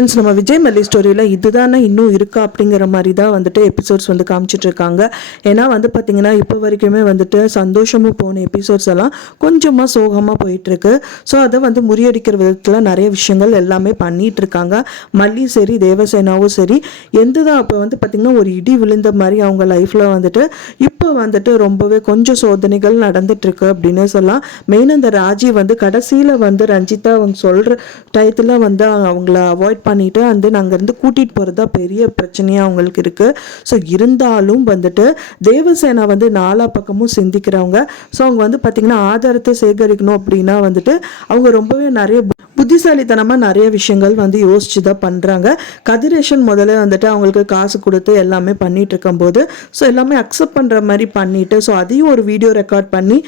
Friends, நம்ம விஜய் மல்லி ஸ்டோரியில் இதுதானே இன்னும் இருக்கா அப்படிங்கிற மாதிரி தான் வந்துட்டு எபிசோட்ஸ் வந்து காமிச்சிட்டு இருக்காங்க. ஏன்னா வந்து பார்த்தீங்கன்னா இப்போ வரைக்குமே வந்துட்டு சந்தோஷமும் போன எபிசோட்ஸ் எல்லாம் கொஞ்சமாக சோகமாக போயிட்டுருக்கு. ஸோ அதை வந்து முறியடிக்கிற விதத்தில் நிறைய விஷயங்கள் எல்லாமே பண்ணிட்டு இருக்காங்க. மல்லி சரி, தேவசேனாவும் சரி, தான் அப்போ வந்து பார்த்திங்கன்னா ஒரு இடி விழுந்த மாதிரி அவங்க லைஃப்பில் வந்துட்டு இப்போ வந்துட்டு ரொம்பவே கொஞ்சம் சோதனைகள் நடந்துட்டுருக்கு அப்படின்னு சொல்லலாம். மெயின் அந்த ராஜி வந்து கடைசியில் வந்து ரஞ்சிதா அவங்க சொல்கிற டயத்தில் வந்து அவங்கள அவாய்ட் பண்ணிட்டு அங்கேருந்து கூட்டிகிட்டு போகிறது தான் பெரிய பிரச்சனையாக அவங்களுக்கு இருக்குது. ஸோ இருந்தாலும் வந்துட்டு தேவசேனா வந்து நாலா பக்கமும் சிந்திக்கிறவங்க. ஸோ அவங்க வந்து பார்த்திங்கன்னா ஆதாரத்தை சேகரிக்கணும் அப்படின்னா வந்துட்டு அவங்க ரொம்பவே நிறைய புத்திசாலித்தனமாக நிறைய விஷயங்கள் வந்து யோசிச்சு தான் பண்ணுறாங்க. கதிரேஷன் முதல்ல வந்துட்டு அவங்களுக்கு காசு கொடுத்து எல்லாமே பண்ணிட்டு இருக்கும்போது ஸோ எல்லாமே அக்செப்ட் பண்ணுற மாதிரி பண்ணிட்டு ஸோ அதையும் ஒரு வீடியோ ரெக்கார்ட் பண்ணி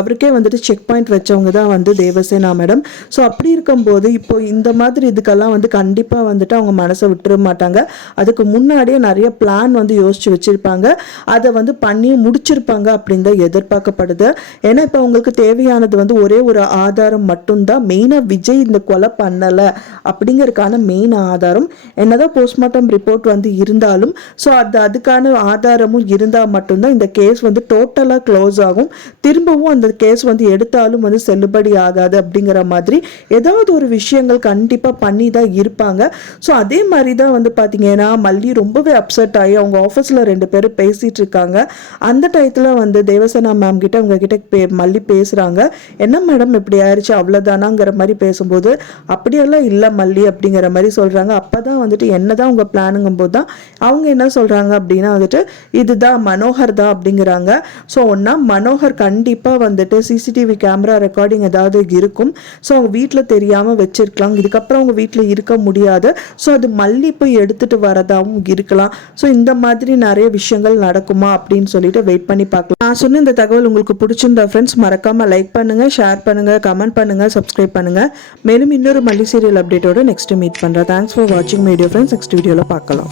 அவருக்கே வந்துட்டு செக் பாயிண்ட் வச்சவங்க தான் வந்து தேவசேனா மேடம். ஸோ அப்படி இருக்கும்போது இப்போ இந்த மாதிரி இதுக்கெல்லாம் வந்து கண்டிப்பாக வந்துட்டு அவங்க மனசை விட்டுற மாட்டாங்க. அதுக்கு முன்னாடியே நிறைய பிளான் வந்து யோசிச்சு வச்சிருப்பாங்க. அதை வந்து பண்ணி முடிச்சிருப்பாங்க அப்படின்னு தான் எதிர்பார்க்கப்படுது. ஏன்னா இப்போ அவங்களுக்கு தேவையானது வந்து ஒரே ஒரு ஆதாரம் மட்டும்தான். மெயினாக விஜய் இந்த கொலை பண்ணலை அப்படிங்கிறதுக்கான மெயின் ஆதாரம். என்னதான் போஸ்ட்மார்ட்டம் ரிப்போர்ட் வந்து இருந்தாலும் ஸோ அதுக்கான ஆதாரமும் இருந்தால் மட்டும்தான் இந்த கேஸ் வந்து டோட்டலாக க்ளோஸ் ஆகும். திரும்பவும் அந்த கேஸ் வந்து எடுத்தாலும் வந்து செல்லுபடி ஆகாது அப்படிங்கிற மாதிரி ஏதாவது ஒரு விஷயங்கள் கண்டிப்பாக பண்ணி தான் இருப்பாங்க. ஸோ அதே மாதிரி தான் வந்து பார்த்தீங்கன்னா மல்லி ரொம்பவே அப்செட் ஆகி அவங்க ஆஃபீஸில் 2 பேரும் பேசிகிட்டு இருக்காங்க. அந்த டயத்தில் வந்து தேவசேனா மேம் கிட்ட அவங்க கிட்ட மல்லி பேசுகிறாங்க. என்ன மேடம் இப்படி ஆயிடுச்சு அவ்வளோதானாங்கிற மாதிரி பேசும்போது அப்படியெல்லாம் இல்லை மல்லி அப்படிங்கிற மாதிரி சொல்கிறாங்க. அப்போ தான் வந்துட்டு என்ன தான் உங்கள் பிளானுங்கும் போது தான் அவங்க என்ன சொல்கிறாங்க அப்படின்னா வந்துட்டு இதுதான் மனோகர் தான் அப்படிங்கிறாங்க. ஸோ ஒன்றா மனோகர் கண்டிப்பாக வந்துட்டு சிசிடிவி கேமரா ரெக்கார்டிங் ஏதாவது இருக்கும். ஸோ அவங்க வீட்டில் தெரியாமல் வச்சிருக்கலாம். இதுக்கப்புறம் அவங்க வீட்டில் இருக்க முடியாது. ஸோ அது மல்லி போய் எடுத்துட்டு வரதாகவும் இருக்கலாம். ஸோ இந்த மாதிரி நிறைய விஷயங்கள் நடக்குமா அப்படின்னு சொல்லிட்டு வெயிட் பண்ணி பார்க்கலாம். நான் சொன்ன இந்த தகவல் உங்களுக்கு பிடிச்சிருந்தா ஃப்ரெண்ட்ஸ் மறக்காம லைக் பண்ணுங்க, ஷேர் பண்ணுங்க, கமெண்ட் பண்ணுங்க, சப்ஸ்கிரைப் பண்ணுங்க. மேலும் இன்னொரு மல்லி சீரியல் அப்டேட்டோட நெக்ஸ்ட் மீட் பண்றேன். தேங்க்ஸ் ஃபார் வாட்சிங் வீடியோ ஃப்ரெண்ட்ஸ். நெக்ஸ்ட் வீடியோல பார்க்கலாம்.